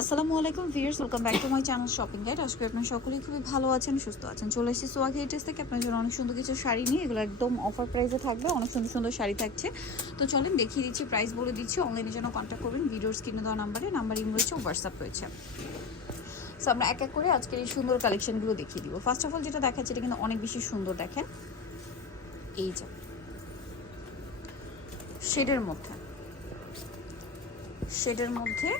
আসসালামু আলাইকুম viewers, welcome back to my channel shopping guide. আজকে আপনারা সকলেই খুবই ভালো আছেন, সুস্থ আছেন। চলে এসেছি সোয়াগ হেরিটেজ থেকে। আপনার জন্য অনেক সুন্দর কিছু শাড়ি নিয়ে। এগুলো একদম অফার প্রাইসে থাকবে। অনেক সুন্দর সুন্দর শাড়ি থাকছে। তো চলেন দেখিয়ে দিচ্ছি প্রাইস বলে দিচ্ছি। অনলাইনে যেন কন্ট্যাক্ট করবেন। ভিডিওর স্ক্রিনে দেওয়া নাম্বারে নাম্বার ইম রয়েছে হোয়াটসঅ্যাপ রয়েছে। সো আমরা এক এক করে আজকের এই সুন্দর কালেকশনগুলো দেখিয়ে দিব। ফার্স্ট অফ অল যেটা দেখাচ্ছে, এটা কিন্তু অনেক বেশি সুন্দর দেখেন। এই যে শেডের মধ্যে। শেডের মধ্যে,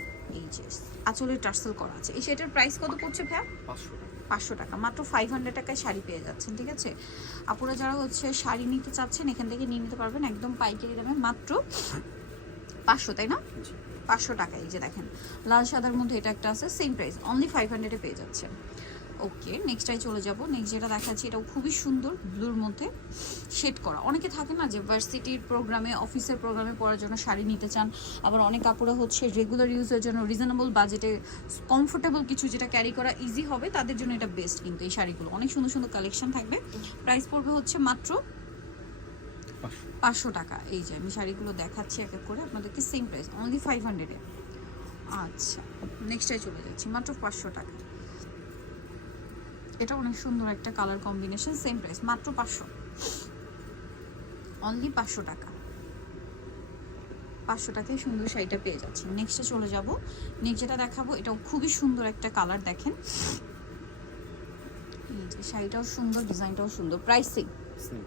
এই যে আঁচলের টার্সেল করা আছে। এই শাড়িটার প্রাইস কত পড়ছে ভ্যা পাঁচশো টাকা। পাঁচশো টাকা। মাত্র ফাইভ হান্ড্রেড টাকায় শাড়ি পেয়ে যাচ্ছেন ঠিক আছে? আপুরা যারা হচ্ছে শাড়ি নিতে চাচ্ছেন এখান থেকে নিয়ে নিতে পারবেন একদম পাইকারি দামে মাত্র পাঁচশো তাই না? পাঁচশো টাকা এই যে দেখেন। লাল সাদার মধ্যে এটা একটা আছে সেম প্রাইস অনলি ফাইভ হান্ড্রেডে পেয়ে যাচ্ছে ওকে নেক্সটটাই চলে যাব। নেক্সট যেটা দেখাচ্ছি, এটাও খুবই সুন্দর ব্লুর মধ্যে শেড করা। অনেকে থাকে না যে ভার্সিটির প্রোগ্রামে অফিসের প্রোগ্রামে পড়ার জন্য শাড়ি নিতে চান, আবার অনেক কাপড়ে হচ্ছে রেগুলার ইউজের জন্য রিজনেবল বাজেটে কমফোর্টেবল কিছু যেটা ক্যারি করা ইজি হবে, তাদের জন্য এটা বেস্ট কিন্তু এই শাড়িগুলো। অনেক সুন্দর সুন্দর কালেকশন থাকবে। প্রাইস পড়বে হচ্ছে মাত্র পাঁচশো টাকা। এই যে আমি শাড়িগুলো দেখাচ্ছি এক এক করে, আপনাদেরকে সেম প্রাইস অনলি ফাইভ হান্ড্রেডে আচ্ছা নেক্সটটাই চলে যাচ্ছি, মাত্র পাঁচশো টাকা। এটা অনেক সুন্দর একটা কালার কম্বিনেশন সেম প্রাইস মাত্র পাঁচশো। অনলি পাঁচশো টাকা। পাঁচশো টাকায় সুন্দর শাড়িটা পেয়ে যাচ্ছি। নেক্সটে চলে যাব। নেক্সট যেটা দেখাবো এটাও খুবই সুন্দর একটা কালার দেখেন। যে শাড়িটাও সুন্দর ডিজাইনটাও সুন্দর প্রাইসিং সেম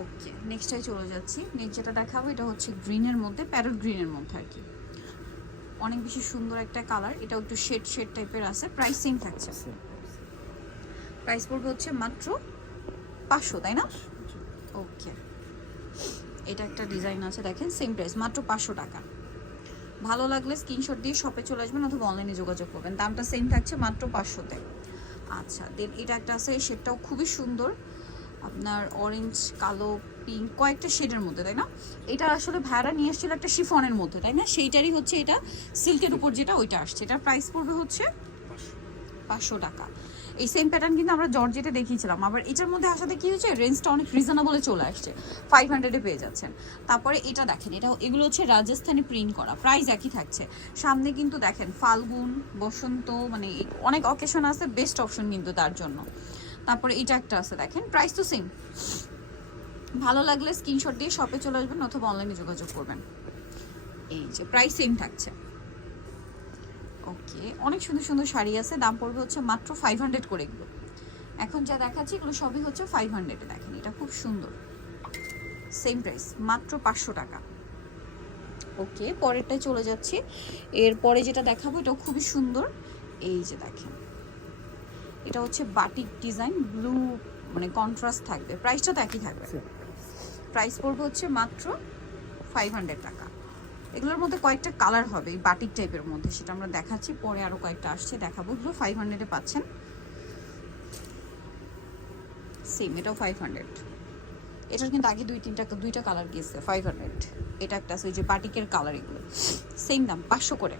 ওকে নেক্সটটাই চলে যাচ্ছি। নেক্সট যেটা দেখাবো এটা হচ্ছে গ্রিনের মধ্যে প্যারট গ্রিনের মধ্যে আর কি। অনেক বেশি সুন্দর একটা কালার এটাও একটু শেড শেড টাইপের আছে প্রাইস সেম থাকছে প্রাইস পড়বে হচ্ছে মাত্র পাঁচশো তাই না? ওকে এটা একটা ডিজাইন আছে দেখেন সেম প্রাইস মাত্র পাঁচশো টাকা। ভালো লাগলে স্ক্রিনশট দিয়ে শপে চলে আসবেন অথবা অনলাইনে যোগাযোগ করবেন। দামটা সেম থাকছে মাত্র পাঁচশোতে। আচ্ছা দেন এটা একটা আছে এই শেডটাও খুবই সুন্দর। আপনার অরেঞ্জ কালো পিঙ্ক কয়েকটা শেডের মধ্যে তাই না? এটা আসলে ভাড়া নিয়ে এসেছিল একটা শিফনের মধ্যে তাই না? সেইটারই হচ্ছে এটা সিল্কের উপর যেটা ওইটা আসছে। এটার প্রাইস পড়বে হচ্ছে পাঁচশো টাকা। এই সেম প্যাটার্ন কিন্তু আমরা জর্জেটে দেখিয়েছিলাম। আবার এটার মধ্যে আসাতে কি হয়েছে? রেঞ্জটা অনেক রিজনেবলে চলে আসছে। ফাইভ হান্ড্রেডে পেয়ে যাচ্ছেন। তারপরে এটা দেখেন, এটা এগুলো হচ্ছে রাজস্থানি প্রিন্ট করা। প্রাইস একই থাকছে। সামনে কিন্তু দেখেন, ফাল্গুন, বসন্ত মানে অনেক অকেশন আছে বেস্ট অপশন কিন্তু তার জন্য। তারপরে এটা একটা আছে, দেখেন প্রাইস তো সেম ভালো লাগলে স্ক্রিনশট দিয়ে শপে চলে আসবেন অথবা অনলাইনে যোগাযোগ করবেন। এই যে প্রাইস সেম থাকছে। ওকে অনেক সুন্দর সুন্দর শাড়ি আছে। দাম পড়বে হচ্ছে মাত্র ফাইভ হান্ড্রেড করে এগুলো। এখন যা দেখাচ্ছি এগুলো সবই হচ্ছে ফাইভ হান্ড্রেডে দেখেন। এটা খুব সুন্দর। সেম প্রাইস মাত্র পাঁচশো টাকা। ওকে পরেরটায় চলে যাচ্ছি। এরপরে যেটা দেখাবো এটাও খুবই সুন্দর। এই যে দেখেন। এটা হচ্ছে বাটিক ডিজাইন ব্লু মানে কন্ট্রাস্ট থাকবে। প্রাইসটা তো একই থাকবে। প্রাইস পড়বে হচ্ছে মাত্র ফাইভ হান্ড্রেড টাকা। এগুলোর মধ্যে কয়েকটা কালার হবে, এই বাটিক টাইপের মধ্যে। সেটা আমরা দেখাচ্ছি, পরে আরও কয়েকটা আসছে, দেখাবো। এগুলো ফাইভ হান্ড্রেডে পাচ্ছেন। সেম এটাও ফাইভ হান্ড্রেড এটার কিন্তু আগে দুই, তিনটা, দুইটা কালার গিয়েছে ফাইভ হান্ড্রেড এটা একটা আছে, ওই যে বাটিকের কালার এগুলো। সেম দাম, পাঁচশো করে।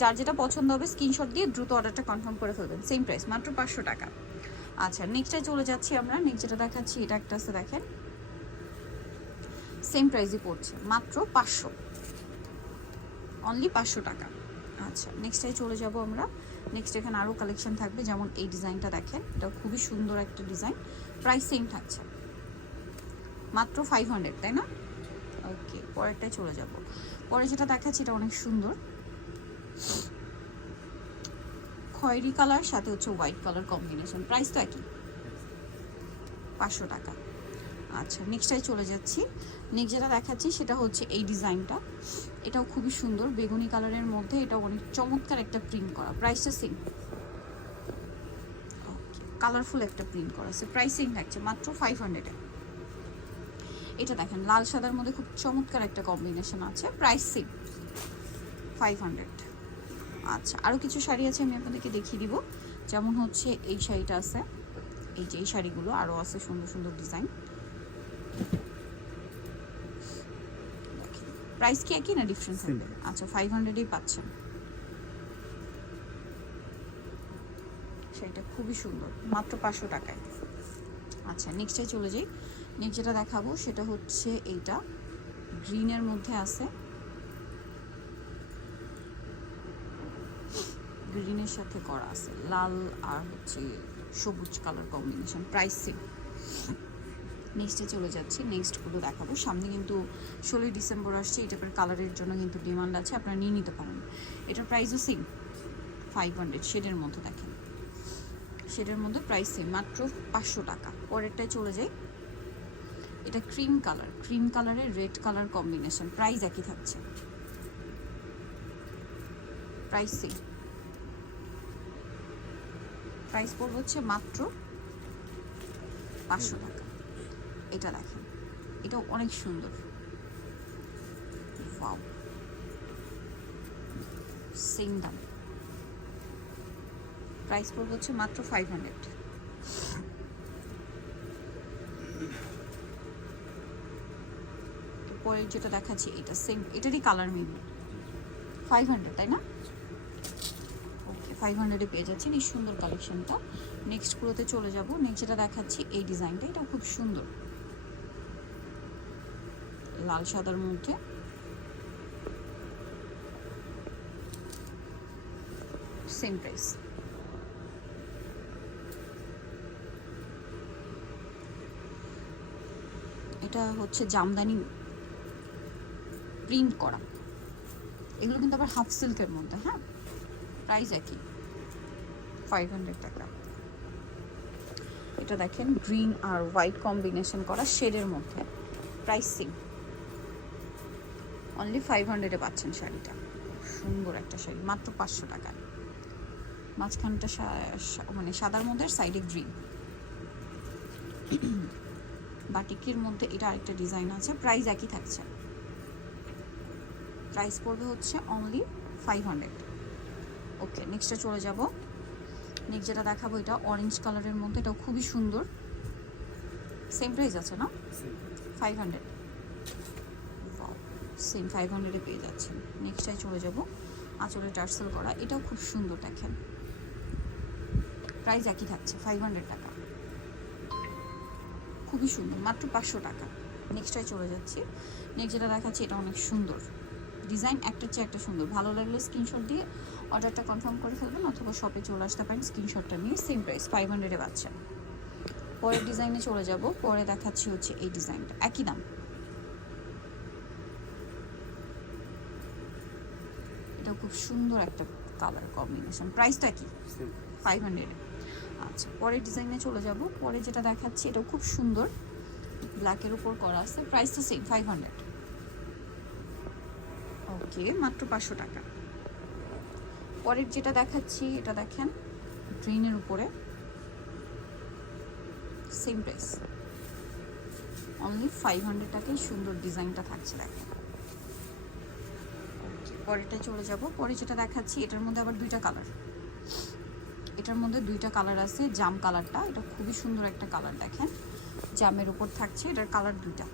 যার যেটা পছন্দ হবে স্ক্রিনশট দিয়ে দ্রুত অর্ডারটা কনফার্ম করে ফেলবেন। সেম প্রাইস মাত্র পাঁচশো টাকা। আচ্ছা নেক্সটে চলে যাচ্ছি আমরা। নেক্সট যেটা দেখাচ্ছি, এটা একটা আছে, দেখেন। সেম প্রাইসই পড়ছে, মাত্র পাঁচশো। অনলি পাঁচশো টাকা। আচ্ছা নেক্সটে চলে যাব আমরা। নেক্সট এখানে আরও কালেকশন থাকবে, যেমন এই ডিজাইনটা দেখেন। এটা খুবই সুন্দর একটা ডিজাইন প্রাইস সেম থাকছে। মাত্র ফাইভ হান্ড্রেড তাই না? ওকে পরেরটায় চলে যাব। পরে যেটা দেখাচ্ছি, এটা অনেক সুন্দর। খয়েরি কালার সাথে হচ্ছে হোয়াইট কালার কম্বিনেশন প্রাইস তো একই। পাঁচশো টাকা। আচ্ছা নেক্সটটাই চলে যাচ্ছি। নেক্সট যেটা দেখাচ্ছি সেটা হচ্ছে এই ডিজাইনটা। এটাও খুবই সুন্দর, বেগুনি কালারের মধ্যে এটা অনেক চমৎকার একটা প্রিন্ট করা। প্রাইসটা সেম কালারফুল একটা প্রিন্ট করা আছে। প্রাইস থাকছে, মাত্র ফাইভ হান্ড্রেডে এটা দেখেন, লাল সাদার মধ্যে খুব চমৎকার একটা কম্বিনেশন আছে। প্রাইস সেম ফাইভ হান্ড্রেড আচ্ছা আরও কিছু শাড়ি আছে, আমি আপনাদেরকে দেখিয়ে দিব। যেমন হচ্ছে এই শাড়িটা আছে। এই যে এই শাড়িগুলো আরও আছে সুন্দর সুন্দর ডিজাইন প্রাইস কি একই না ডিফারেন্স. আচ্ছা ফাইভ হান্ড্রেডেই পাচ্ছেন। সেটা খুবই সুন্দর মাত্র পাঁচশো টাকায়। আচ্ছা নেক্সটে চলে যাই। নেক্সট যেটা দেখাবো সেটা হচ্ছে এইটা। গ্রিনের মধ্যে আছে। গ্রিনের সাথে করা আছে। লাল আর হচ্ছে সবুজ কালার কম্বিনেশন প্রাইস সেম নেক্সটে চলে যাচ্ছি। নেক্সটগুলো দেখাবো। সামনে কিন্তু ষোলোই ডিসেম্বর আসছে। এই টাইপের কালারের জন্য কিন্তু ডিমান্ড আছে। আপনারা নিয়ে নিতে পারেন। এটার প্রাইসও সেম ফাইভ হান্ড্রেড শেডের মধ্যে দেখেন। শেডের মধ্যে প্রাইস সেম মাত্র পাঁচশো টাকা। পরেরটায় চলে যাই। এটা ক্রিম কালার ক্রিম কালারের রেড কালার কম্বিনেশন প্রাইস একই থাকছে। প্রাইস সেম প্রাইস পড়বে হচ্ছে মাত্র পাঁচশো টাকা। এটা দেখেন। এটা অনেক সুন্দর। সেম দাম। প্রাইস পড়বে হচ্ছে মাত্র ফাইভ হান্ড্রেড পরে যেটা দেখাচ্ছি, এটা সেম এটারই কালার মেবি ফাইভ হান্ড্রেড তাই না? ওকে ফাইভ হান্ড্রেডে পেয়ে যাচ্ছেন এই সুন্দর কালেকশনটা নেক্সট গুলোতে চলে যাব। নেক্সট যেটা দেখাচ্ছি, এই ডিজাইনটা এটা খুব সুন্দর। লাল সাদার মধ্যে। সেম প্রাইস এটা হচ্ছে জামদানি প্রিন্ট করা। এগুলো কিন্তু আবার হাফ সিল্কের মধ্যে হ্যাঁ? প্রাইস একই। ফাইভ হান্ড্রেড টাকা। এটা দেখেন গ্রিন আর হোয়াইট কম্বিনেশন করা শেডের মধ্যে। প্রাইস সেম অনলি ফাইভ হান্ড্রেডে পাচ্ছেন শাড়িটা। সুন্দর একটা শাড়ি মাত্র পাঁচশো টাকায় মাঝখানটা মানে সাদার মধ্যে সাইডে গ্রিন বাটিকের মধ্যে এটা আরেকটা ডিজাইন আছে প্রাইস একই থাকছে। প্রাইস পড়বে হচ্ছে অনলি ফাইভ হান্ড্রেড ওকে নেক্সটে চলে যাব। নেক্সট যেটা দেখাবো এটা অরেঞ্জ কালারের মধ্যে এটাও খুবই সুন্দর। সেম প্রাইস আছে না? ফাইভ হান্ড্রেড সেম ফাইভ হান্ড্রেডে পেয়ে যাচ্ছেন। নেক্সটটায় চলে যাব। আঁচলে টার্সেল করা। এটাও খুব সুন্দর, দেখেন। প্রাইস একই থাকছে ফাইভ হান্ড্রেড টাকা। খুবই সুন্দর, মাত্র পাঁচশো টাকা। নেক্সটটায় চলে যাচ্ছি। নেক্সট যেটা দেখাচ্ছি, এটা অনেক সুন্দর। ডিজাইন একটার চেয়ে একটা সুন্দর। ভালো লাগলে স্ক্রিনশট দিয়ে অর্ডারটা কনফার্ম করে ফেলবেন, অথবা শপে চলে আসতে পারেন স্ক্রিনশটটা নিয়ে সেম প্রাইস ফাইভ হান্ড্রেডে পাচ্ছেন। পরের ডিজাইনে চলে যাব। পরে দেখাচ্ছি হচ্ছে এই ডিজাইনটা একই দাম। এটা খুব সুন্দর একটা কালার কম্বিনেশন প্রাইসটা কি? ফাইভ হান্ড্রেডে আচ্ছা পরের ডিজাইনে চলে যাব। পরে যেটা দেখাচ্ছি এটাও খুব সুন্দর। ব্ল্যাকের উপর করা আছে। প্রাইসটা সেম ফাইভ হান্ড্রেড ওকে মাত্র পাঁচশো টাকা। পরের যেটা দেখাচ্ছি এটা দেখেন গ্রিনের উপরে। Same price only five hundred টাকায় সুন্দর ডিজাইনটা থাকছে দেখেন। পরেরটা চলে যাব। পরে যেটা দেখাচ্ছি, এটার মধ্যে আবার দুইটা কালার এটার মধ্যে দুইটা কালার আছে জাম কালারটা এটা খুবই সুন্দর একটা কালার দেখেন। জামের উপর থাকছে, এটার কালার দুইটা।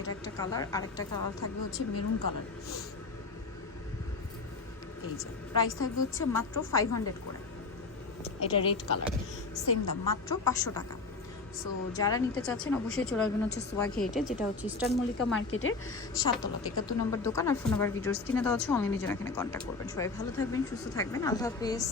এটা একটা কালার আর একটা কালার থাকবে হচ্ছে মেরুন কালার এই যে প্রাইস থাকবে হচ্ছে মাত্র ফাইভ হান্ড্রেড করে। এটা রেড কালার সেম দাম, মাত্র পাঁচশো টাকা। সো যারা নিতে চাচ্ছেন, অবশ্যই চলে আসবেন হচ্ছে সোয়া ঘেটে যেটা হচ্ছে ইস্টার্ন মল্লিকা মার্কেটের সাততলাতে। একাত্তর নম্বর দোকান আর ফোন নাম্বার ভিডিওস কিনে দেওয়া আছে অনলাইনে জন্য এখানে কন্ট্যাক্ট করবেন। সবাই ভালো থাকবেন, সুস্থ থাকবেন। আল্লাহ হাফেজ।